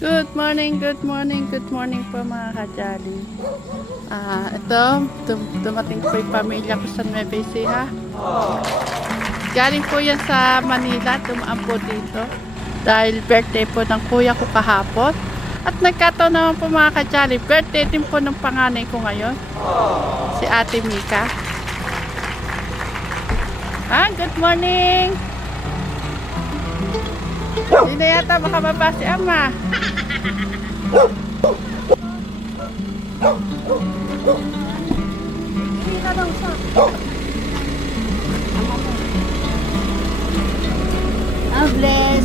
Good morning po mga kajali. Ito, dumating po yung pamilya ko sa Nueva Ecija. Galing po yan sa Manila, dumaan po dito. Dahil birthday po ng kuya ko kahapon. At nagkataon naman po mga kajali, birthday din po ng panganay ko ngayon. Si Ate Mika. Good morning! Hindi na yata makababa si Ama. Hindi na daw siya. Bless.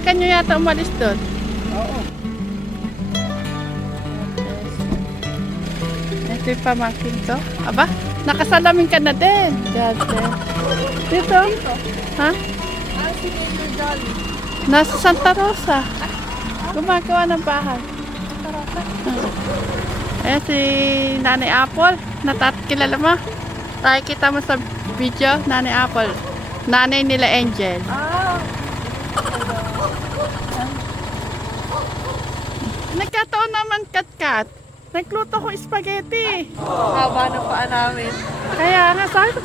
Ganyo yata umalis doon. Oo. Ito yung pamangkin ko. Aba, nakasalamin ka na din. God bless. Dito? Ha? Si Major Jolly. Nasa Santa Rosa. Gumagawa ng bahay. Ayan si Nanay Apple. Kilala mo? Nakikita mo sa video, Nanay Apple. Nanay nila Angel. Nagkataon naman kat-kat. Nagluto ko spaghetti. Haba ng paa namin. Kaya nga sabi ko,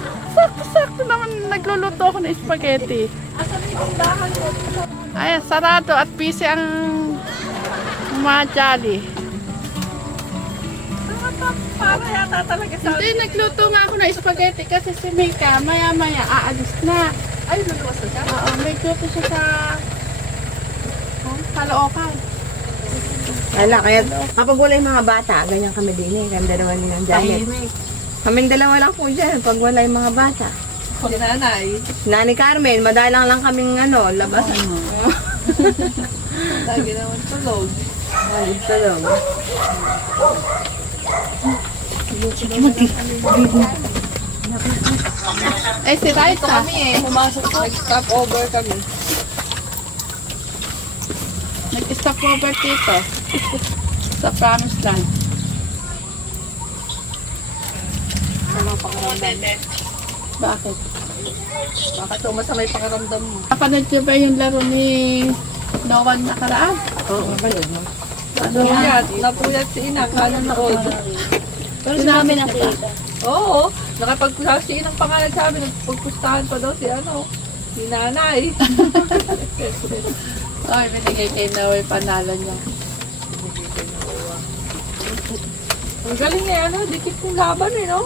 sakto naman nagluluto ako ng spaghetti. Asan yung tindahan mo? Ayan, sarado at busy ang mga jolly. Para yata talaga sa... Hindi, nagluto nga ako ng spaghetti kasi si Mika, maya-maya, aalis na. Ay, luluwas na siya? Oo, may luto siya sa Caloocan. Wala, kaya kapag wala yung mga bata, ganyan kami din eh. Kami dalawa ni ng Janet. Kaming dalawa lang po dyan pag wala yung mga bata. Si nanay. Nani Carmen, madalang lang kaming labas. Lagi naman tulog. Ay, tulog. Eh, si Raita. Kami pumasok po. Nag-stop over kami. Nag-stop over dito. Sa Promised Land. Ano pakiramdam? Bakit? Bakit masama yung pakiramdam mo? Napanood niyo ba yung laro ni Noah nakaraan? Oo, mapanood mo. Napuyat si Inang. Ano na old? Pero sinabi nakita. Oo. Nakapagpustahan si Inang pangalan sabi. Nagpagpustahan pa daw si nanay. Ay, binigay kay Noah yung panalo niya. Ang galing niya, dikit yung laban no?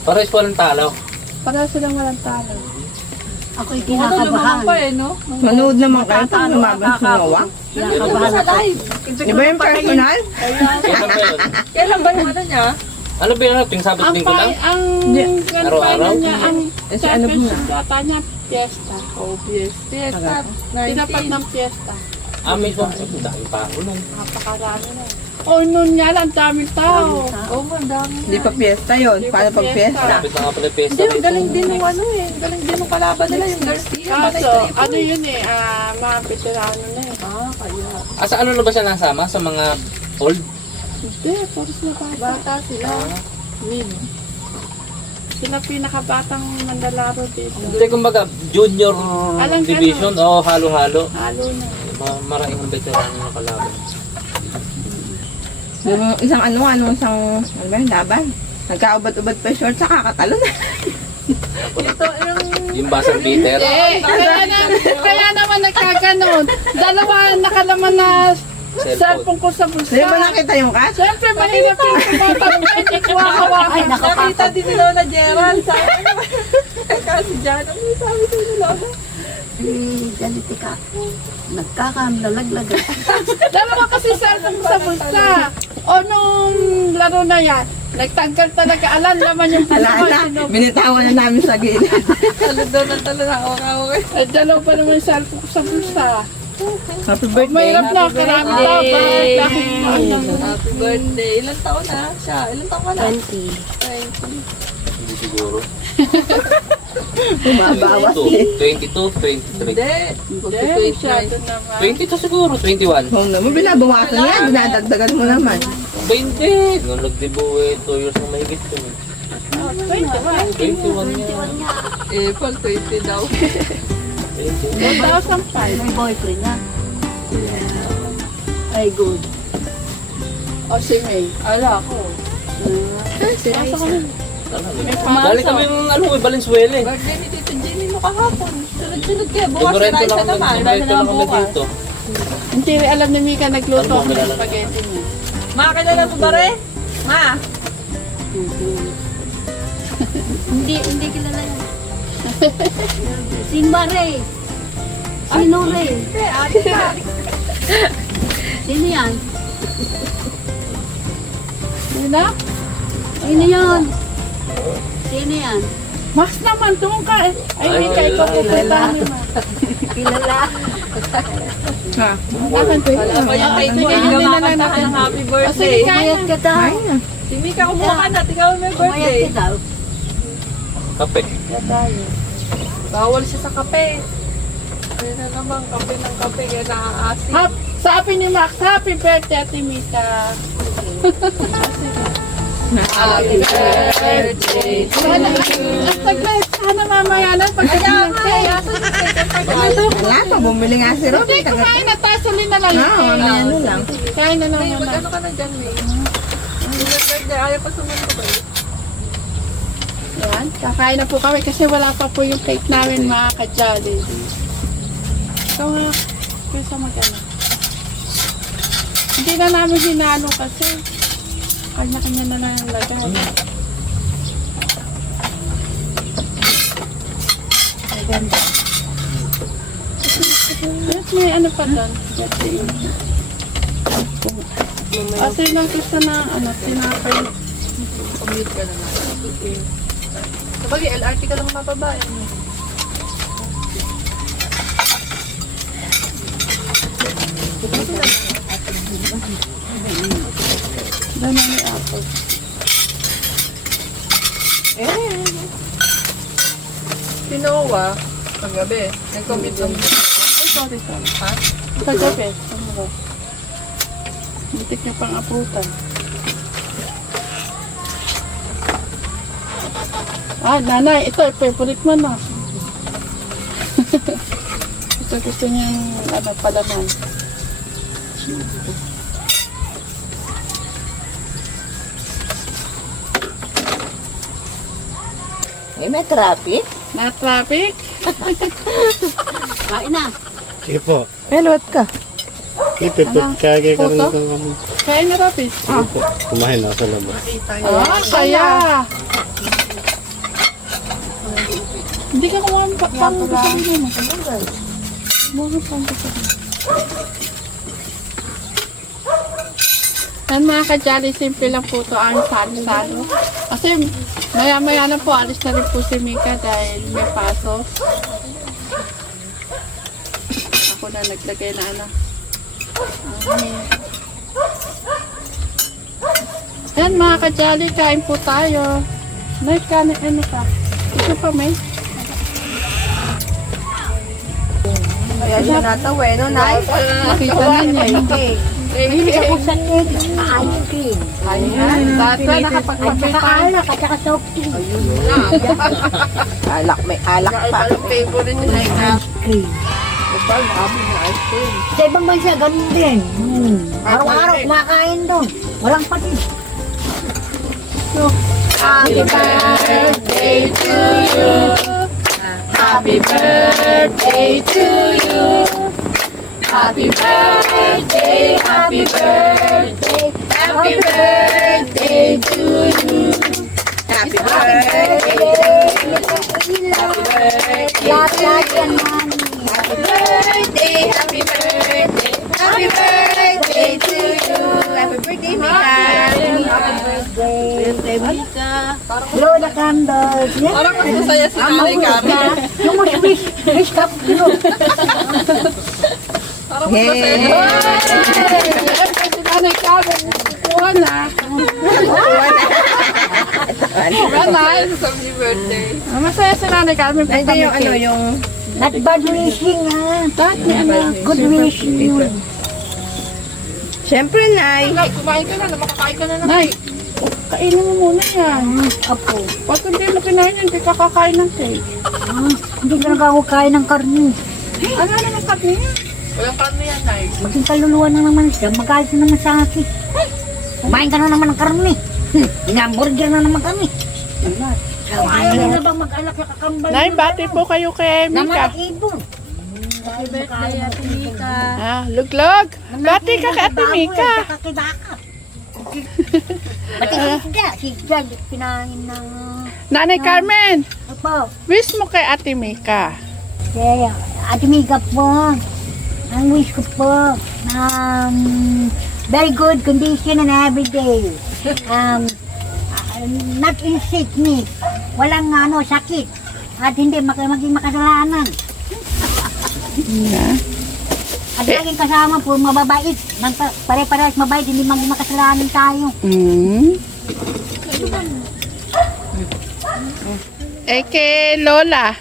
Pares walang talo. Para silang walang talo. Lumaban Ako'y kinakabahan. pa no? Manood naman kayo pag lumaban si Noah. Kinakabahan Sa ako. live. Di ba yung personal? Kailan ba yun? Kailan ba yung niya? Ano ba yun? Ting Sabado Ang linggo lang? Araw-araw? niya, ang Eh, si ano po na? championship data niya, fiesta. Oh, Fiesta. Tinapat 19. ng fiesta. Mismo. Ang dami pa ako nun. Napakarami na. Oh, noon nga lang, daming tao. Oh, ang dami. Di pa fiesta yun. Di pa Paano pag fiesta. fiesta? Kapit na nga pala yung pesta Hindi, rito. galing din yung galing din yung kalaban nila, yung Garcia. Kaso, ano yun mga veterano na yun. Kaya. Sa ano na ba siya nasama? Sa mga old? Hindi, puro sila bata. Bata sila. Mid. Sila pinakabatang mandalaro dito. Hindi, kumbaga, junior Alang ka division o halo-halo. Halo na. Maraming veterano na kalaban. Yung isang isang ba yun, laban. Nagkaubad-ubad pa yung short, saka kakatalo na. Ito, yung... Yung basang beater. Kaya naman nagkaganon. Dalawa nakalaman na cellphone ko sa bulsa. Di ba nakita yung cat? Siyempre, mahirap yung tumatang hindi ko hawakan. Ay, Nakita nakapakot. din ni Lola Gerald. Sabi kasi dyan, ano yung sabi din ni Lola? Ganiti ka. Nagkakamlalaglagan. Dalawa kasi cellphone ko sa bulsa. O nung laro na yan, nagtanggal talaga. Alam naman yung Wala na. Binitawan na namin sa gilid. Talo daw ng talo na awak-awak. Dalawa pa naman yung cellphone ko sa bulsa. Happy birthday. Mahirap na, karami tao. Happy birthday. Ilan taon na siya? Ilan taon ka na? 20. 20. Hindi siguro. Bumabawas. 22, 23. Hindi. Masyado naman. 22 siguro, 21. Kung naman, binabawasan yan. Dinadagdagan mo naman. 20. Nung nag-debut 2 years na mahigit ko. 21. 21 niya. April 20 daw. 21. 2005. May boyfriend na. Ay, good. O si May. Ala ko. Si Raisa. May Galing kami pasok. yung Valenzuela eh. Birthday ni Tito Jenny mo kahapon. Sunod-sunod kayo. Bukas si Nagreto Raisa lang naman. kami, Dahil nagreto lang naman kami bukas. dito. Hindi alam ni Mika nagluto Ano ako ng kilala? spaghetti niya. Makakilala mo ba rin? Ma? Hindi kilala yan. Simba Ray. Sino Ray? Hindi, ate ka. Sino yan? Sino? Sino yan? Sino yan? Max naman, doon ka. Ay, Mika, ikaw pupunta naman. Kilala. Ha? Akan to Alam mo yung Tito Sige, Jenny hindi na lang kakantahan ng happy O, birthday. sige, kaya Mayat ka daw. Si Mika, kumuha ka na. Tingnan mo may Mayat birthday. ka daw. Kape. Bawal siya sa kape. Kaya na naman, kape ng kape. Kaya nakaasin. Sabi ni Max, happy birthday, Ate Mika. Happy birthday to Sana, sana mamaya lang pagkakas ng cake. Wala pa, bumili nga si Rob. Hindi, kumain na tayo, suli na lang yung cake. Ano lang. Kain na lang May muna. mag-ano ka na dyan, May. Happy birthday. Ayaw pa sumunod ko ba? Yan, kakain na po kami kasi wala pa po yung cake namin mga ka-jolly. Ikaw nga, kaysa mag-ano. Hindi na namin hinalo kasi kanya-kanya na lang yung lagay. Maganda. Yes, may ano pa doon. Kasi lang gusto na ano, tinapay. Commute ka na nga. Sabagay, LRT ka lang mababa. Doon na may apple. Si Noah, kagabi, nag-commute lang siya. Ay, sorry. Ha? Sa gabi. Ano ba? Muntik niya pang aputan. Ah, nanay, ito, favorite mo na. Ito gusto niyang ano, palaman. May traffic. Na traffic? Kain na. Sige po. Melot ka. Ito, kagay ka rin Puto? ng kami. Kain na rapid. Sige po. Kumain ako sa labas. Ah, saya. Hindi ka kumuha pang gusto mo. Mga pang gusto mo. Yan mga ka-jolly, simple lang po ito ang salo-salo. Kasi maya-maya na po, alis na rin po si Mika dahil may pasok. Ako na naglagay na ano. Yan mga ka-jolly, kain po tayo. Nay, kanin ano ka? Ito pa may. Kaya siya natawa, no, Nay? Nakita na niya eh. Mahilig ako sa leg. Ayun king. Ayan. Dati At nakapagpapay saka tayo. alak, at saka soft king. Alak, may alak pa. Favorite niya yung Cream. Kapal, makabi na ice cream. Sa ibang bansa, ganun din. Araw-araw kumakain doon. Walang pati. Happy birthday to you. Happy birthday to you. Happy birthday, happy birthday, happy birthday to you. Happy birthday. Lahat yan, mami. Happy birthday. Happy birthday. Happy birthday to you. Happy birthday, Mika. Birthday, Mika. Blow the candles. Yes. Parang mas masaya si Nanay Karen. Yung wish, wish up to. Parang mas masaya si Si Nanay Karen, kuha na. Kuha na. Happy birthday. Masaya si Nanay Karen. Nandiyan yung ano, yung... Not bad wishing, ha. Dahil may ano. Good wishing yun. Siyempre, Nay. Nay, kumain ka na. Makakain ka na na. Nay, kainin mo muna yan. Apo. Pag hindi mo kinain yan, hindi ka kakain ng cake. Hindi ka nakakain ng karni. Ano na ng kape? Walang karne yan, Nay. Maging kaluluwa na naman siya, magalit na naman sa akin. Kumain ka na naman ng karne. Ina-hamburger na naman kami. Ayaw na bang mag-alak sa kakambal? Nay, bati po kayo kay Na Mika. malakibon. Happy birthday, Ate Mika. Ah, luglog. Bati ka kay Ate Mika. Kakakibaka. Pati si Jag, pinahin ng... Nanay Carmen, Opo. wish mo kay Ate Mika. Kaya, Ate Mika po, ang wish ko po, very good condition and everyday. Not in sickness, walang sakit, at hindi maging makasalanan. Yeah. At laging kasama po, mababait. Pare-parehas mabait, hindi maging makasalanan tayo. Mm. Eh, kay Lola.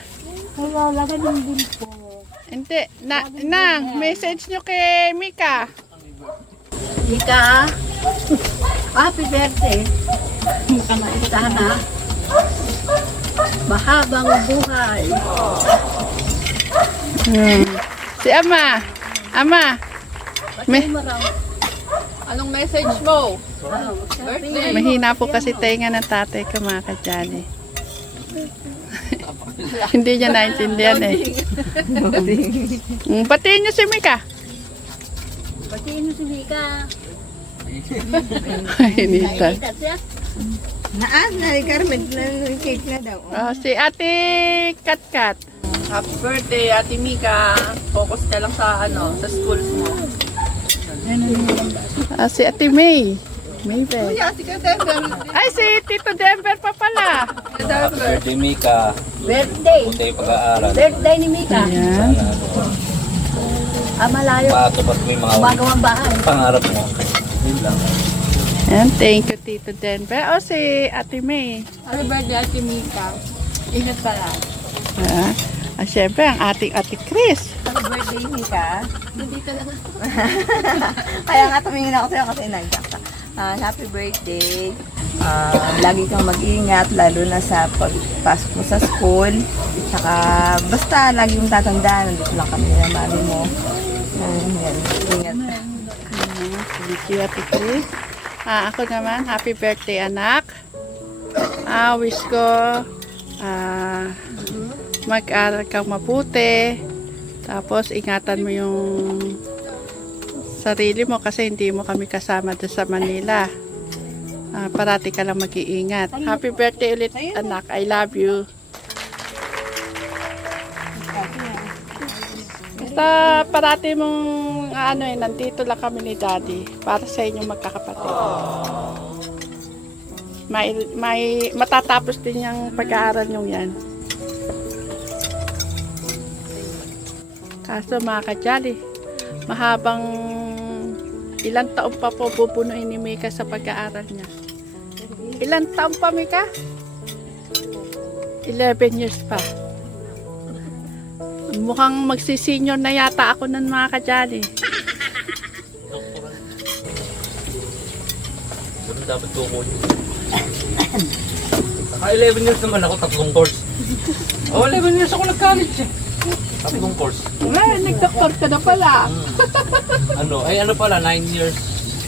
Kaya ganun din po. Hindi. Nang, message nyo kay Mika. Mika, happy birthday. Sana, mahabang buhay. Si Ama. Ama. Anong message mo? Birthday. Mahina po kasi tenga ng tatay ko, mga kadyali. Hindi niya naintindihan eh. Batiin niyo si Mika. Batiin mo si Mika. Initan. Carmen, cake na daw. Oh, si Ate Katkat. Happy birthday, Ate Mika. Focus ka lang sa sa schools mo. Si Ate May. Maybe. Kuya, Ate Denver. Ay, si Tito Denver pa pala. Birthday Mika. Birthday. Puti pag-aaral. Birthday ni Mika. Ayan. Malayo. Matupad mo yung mga Magawang bahay. pangarap mo. Yun lang. Ayan, thank you Tito Denver. O, si Ate May. Happy birthday, Ate Mika. Ingat pa lang. Siyempre, ang ating Ate Chris. Happy birthday, Mika. Hindi ka lang. Kaya nga tumingin ako sa'yo kasi nagdak ka. Happy birthday. Lagi kang mag-ingat, lalo na sa pagpasok mo sa school. Saka basta lagi mong tatandaan, nandito lang kami na mami mo. Yan, ingat. Thank you, Ate Chris. Ako naman, happy birthday, anak. Wish ko mag-aral kang mabuti. Tapos, ingatan mo yung sarili mo kasi hindi mo kami kasama doon sa Manila. Parati ka lang mag-iingat. Happy birthday ulit, anak. I love you. Basta parati mong nandito lang kami ni Daddy para sa inyong magkakapatid. May matatapos din yung pag-aaral nyo yan. Kaso mga kadyali, mahabang ilang taon pa po pupunuin ni Mika sa pag-aaral niya. Ilang taon pa, Mika? 11 years pa. Mukhang magsisenior na yata ako ng mga kadyali. Ganun dapat kukunin. Naka 11 years naman ako, 3 course. 11 years ako nag-college eh. 3 course. Nagdoktor ka na pala. Ano pala, 9 years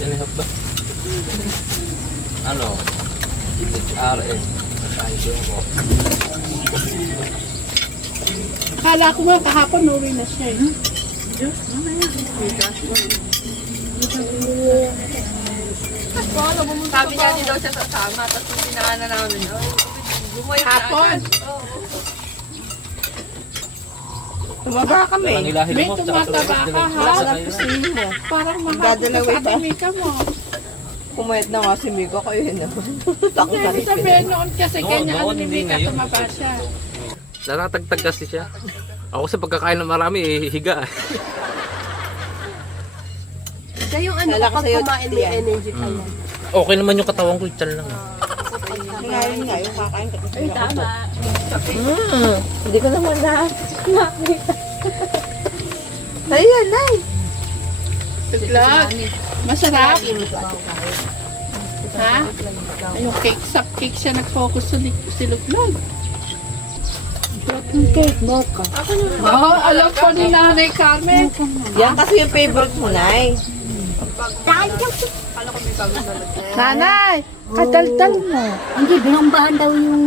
and a half ba? HRS. Kala ko nga kahapon uwi na siya eh. Sabi niya din daw siya sasama, tapos yung pinaanan namin, bumuhay na Hapon. agad. Tumaba kami. Nangilahin May mo, tumataba ka ha. Parang mahapon sa Ate Mika mo. Pumayat na nga si Mika kayo naman. Takot na Hindi sabihin noon kasi kanya noon, ni hindi Mika ngayon. tumaba siya. Natatagtag kasi siya. Ako sa pagkakain ng marami, higa. Siya yung Kala ko kapag sa'yo, kumain may yan. energy ka yan. Okay naman yung katawan ko, tiyan lang. Ngayon nga, yung kakain ka. Ay, tama. Hindi ko naman na. Ayan, Nay. Tuglog. Masarap. Ha? Ay, yung cake siya nag-focus sa Luglog. Yung cake, mocha. Oo, alam ko ni Nanay Carmen. Yan kasi yung favorite mo, Nay. Nanay, kadaldal mo. Hindi, binambahan daw yung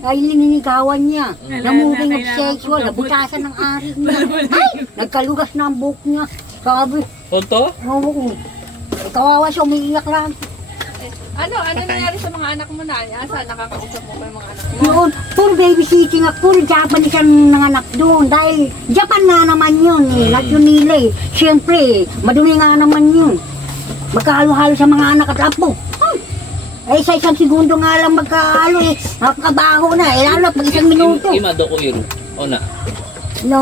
ay lininigawan niya. Namuming obsession, nabutasan ng ari niya. Ay, nagkalugas na ang buhok niya. Sabi, Tonto? oo. Kawawa siya, umiiyak lang. Ano nangyari sa mga anak mo na? Asa, nakakausap mo ba yung mga anak mo? Yun, puro babysitting ako, puro Japanese ang nanganak doon. Dahil Japan nga naman yun eh, not yun nila eh. Siyempre, madumi nga naman yun. Magkahalo-halo sa mga anak at apo. Eh, sa isang segundo nga lang magkahalo eh. Nakakabaho na eh, lalo pag isang minuto. Ima do ko yun. O na. No,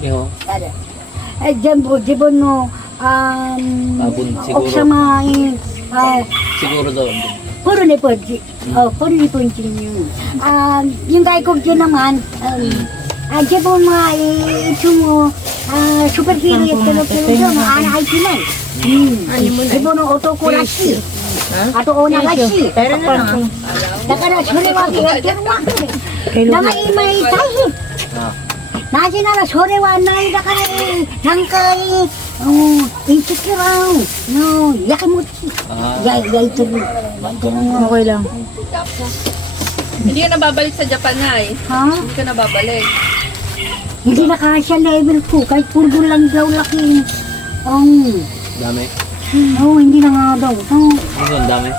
Iho. Jebo no, Abon, siguro. Oksama Siguro doon. puro ni Ponchi. Oh, puro ni Ponchi yun. Yung guy ko dyan naman, jebo mga ito mo, superhero yung pero mga anak ay sinay. Jebo no otokurashi. Ato onagashi. Pero na lang. だからそれはやってるわけで。だから今大変。なぜならそれはないだからなんかインチキラウのやきもち。焼いてる。Okay lang. Hindi ka nababalik sa Japan na eh. Ha? Hindi ka nababalik. Hindi na kasya level ko. Kahit pulbo lang daw laki. Dami. Hindi na nga daw. Ano ang dami?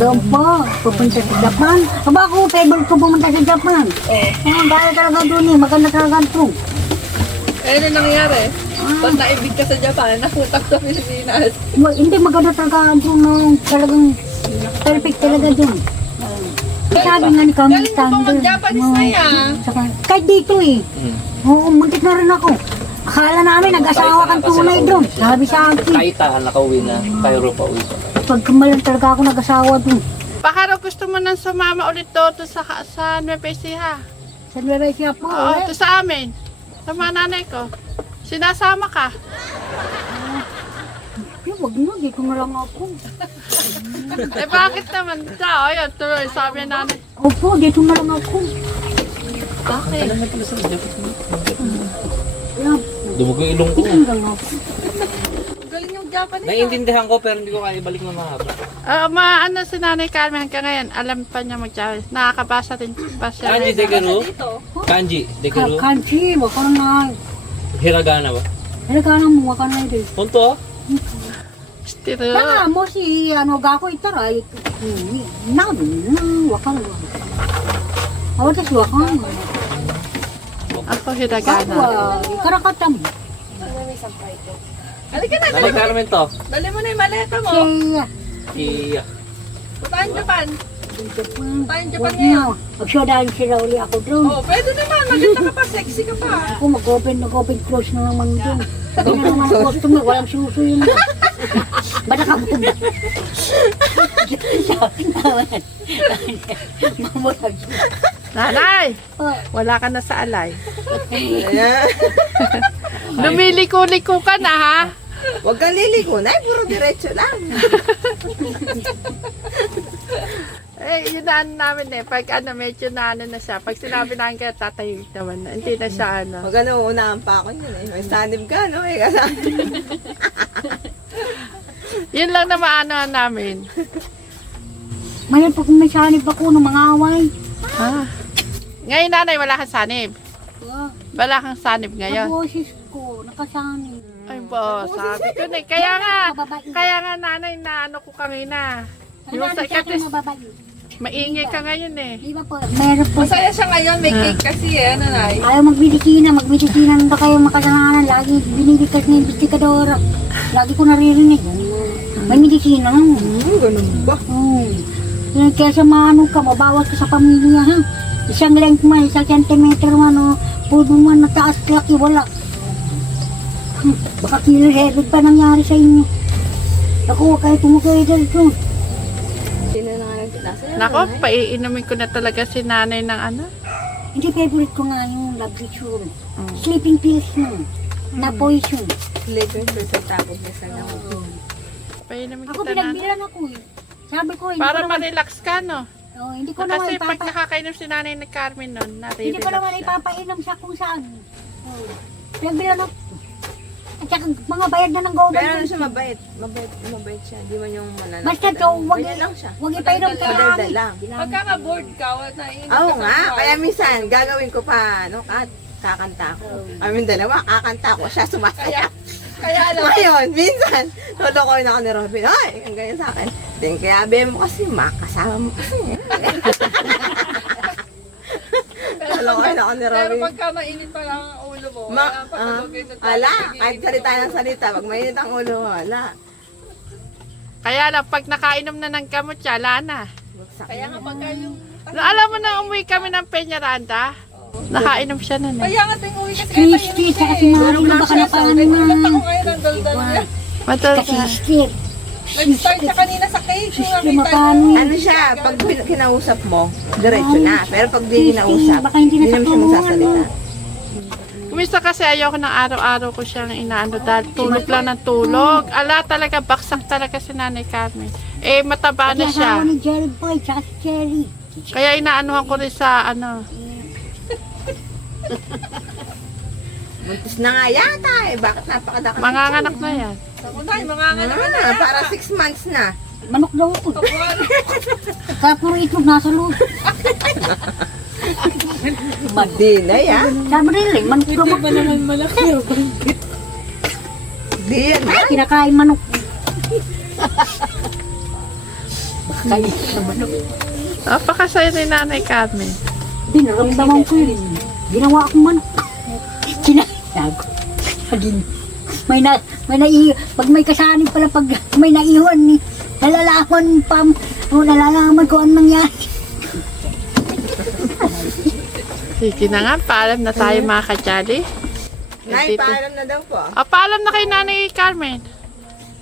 Daw pa, pupunta sa Japan. Aba ako, favorite ko pumunta sa Japan. Dahil talaga doon eh, maganda talaga ito. Eh, ano nangyari? Pag naibig ka sa Japan, nakutak sa Pilipinas. Hindi maganda talaga doon. Talagang perfect talaga doon. Sabi nga ni Kami Galing mo pa mag-Japanese na yan. Kahit dito eh. Oo, muntik na rin ako. Akala namin nag-asawa kang tunay doon. Sabi sa akin. Kaita, nakauwi na. Cairo pa uwi. Pagkamalan talaga ako nag-asawa doon. Baka raw gusto mo nang sumama ulit doon sa Nueva Ecija. Sa Nueva Ecija po. Oo, ito sa amin. Sa mga nanay ko. Sinasama ka. Wag na, dito na lang ako. Eh bakit naman? Ayun, tuloy, sabi ng nanay. Opo, dito na lang ako. Dumog yung ilong ko. Dito na lang ako. Galing yung Japanese. Naiintindihan ko pero hindi ko kaya ibalik na mahaba. Ano si Nanay Carmen hanggang ngayon, alam pa niya mag-Japanese. Nakakabasa din pa siya. Kanji dekeru? Kanji dekeru? Kanji, waka na. Hiragana ba? Hiragana mo, waka na rin. Honto? Stiro. Baka mo si gako itaray. Waka na. Watashi waka na. Ako hiragana. Karakatam. Halika na, Nanay Carmen to. dali mo na yung maleta mo. Kaya, Iya. Puntahan Japan. Puntahan Japan wag ngayon. na. Magsyadahan sila uli ako doon. Oh, pwede naman. Maganda ka pa, sexy ka pa. Ako mag-open close na naman doon. Sabi na naman ang customer, walang suso yun. Ba't nakapunda? Sabi naman. Mamurag. Nanay, wala ka na sa alay. Ayan. Lumiliko-liko ka na ha. Huwag kang liliko, Nay. Puro diretso lang. Eh, yun na ano namin eh. Pag medyo na siya. Pag sinabi namin kaya tatayo naman na. Hindi na siya ano. Huwag ano, unahan pa ako yun eh. May sanib ka, no? Eh, kasama. Yun lang na maano namin. Ngayon pag may sanib ako ng mga away. Ngayon nanay, wala kang sanib. Wala kang sanib Ang ngayon. boses ko, nakasanib. Ay bo, sabi ko na. Kaya nga nanay na ano ko kanina. Yung sa kasi maingay ka ngayon eh. Di ba po, meron po. Masaya siya ngayon, may cake kasi eh. Ano na eh. Ayaw magmedisina na kayo makasalanan. Lagi binibigas ng investigadora. Lagi ko naririnig. May medisina lang. Ganun ba? Kaya sa maano ka, mabawas ka sa pamilya ha. Isang length man, isang centimeter man, pudo man na taas, laki, wala. Baka kilo-headed pa nangyari sa inyo. Ako, huwag kayo tumukay dito. Sino na nga nagsilasa? Nako, paiinumin ko na talaga si nanay ng ano. Hindi, favorite ko nga yung Labriture. Sleeping pills yun. Na poison. Later, sa tapos na sa Painumin Ako kita na. pinagbilan ako eh. Sabi ko, hindi Para ko naman, ma-relax ka no. Oh, hindi ko naman Kasi pag ipapa... nakakainom si Nanay na Carmen nun, Hindi ko naman siya. ipapainom sa kung saan. Oh. Pinagbilan ako. At saka mga bayad na ng goban. Pero ano siya, mabait siya. Di man yung mananakit. Basta to, wag Ganyan lang siya. wag ipainom sa Madaldal langit. lang. Pagka ka bored ka, naiinit ka Oo sa nga, buhay. kaya minsan gagawin ko pa, kakanta ko. Kami dalawa, kakanta ko, siya sumasaya. Kaya alam, Ngayon, minsan, lolokoy na ako ni Robin. Ay, ang ganyan sa akin. Then, kaya sabi mo kasi, makasama mo kasi. Lolokoy na ako ni pero Robin. pagka mainit pa lang ang ulo mo, Ma, wala pa tulogin na tayo. ala, kahit salita ng salita, pag mainit ang ulo mo, ala. Kaya lang, pag nakainom na ng gamot siya, wala na. Kaya nga pagka yung... Alam mo na, umuwi kami ng Peñaranda. Nakainom siya nun eh. Kaya nga tinguwi kasi Kristi, saka si Mari na baka napaano Nagulat na. ako ngayon ang daldal niya. Matal Kasi ka. sister. Nag-start siya kanina sa cake. Kung Sister, nakita niyo. mapano yan. Ano siya, pag kinausap mo, diretso na. Pero pag di kinausap, baka hindi na hindi naman siya sa magsasalita. Kumista kasi ayoko ng araw-araw ko siyang inaano dahil tulog lang ng tulog. Ala talaga, baksak talaga si Nanay Carmen. Eh, mataba na Kaya siya. asawa ni Jerry Boy, saka si Cherry. Kaya inaanuhan ko rin sa ano. Buntis na nga yata eh. Bakit napakadaka? Manganganak na yan. Ako na, yung mga nga naman. Para 6 months na. Manok daw ako. Kaya puro itlog nasa loob. Madinay ah. Sabi rin, manok daw ako. Di yan. Kinakain manok. Kain sa manok. Napakasaya ni Nanay Carmen. Dinaramdaman ko yun. Ginawa akong manok. Kinakain ko. Agin. Pag may kasanin pala, pag may naiwan ni, nalalaman pa, nalalaman ko anong nangyari. Sige na nga, paalam na tayo mga kajali. Nay, paalam na daw po. Paalam na kay Nanay Carmen.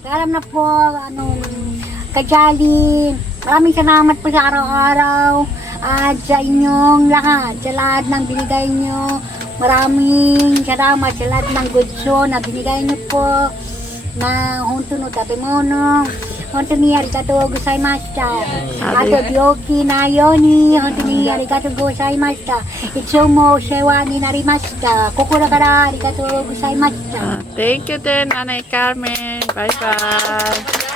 Alam na po, Kajali, maraming salamat po sa araw-araw at sa inyong lahat, sa lahat ng binigay nyo. Maraming salamat sa lahat ng gudso na binigay nyo po na honto no tabemono. Honto ni arigatou gozaimashita. Ato byoki na yoni, honto ni arigatou gozaimashita. Itsumo sewa ni narimashita. Kokoro kara arigatou gozaimashita. Thank you din, Nanay Carmen. Bye-bye.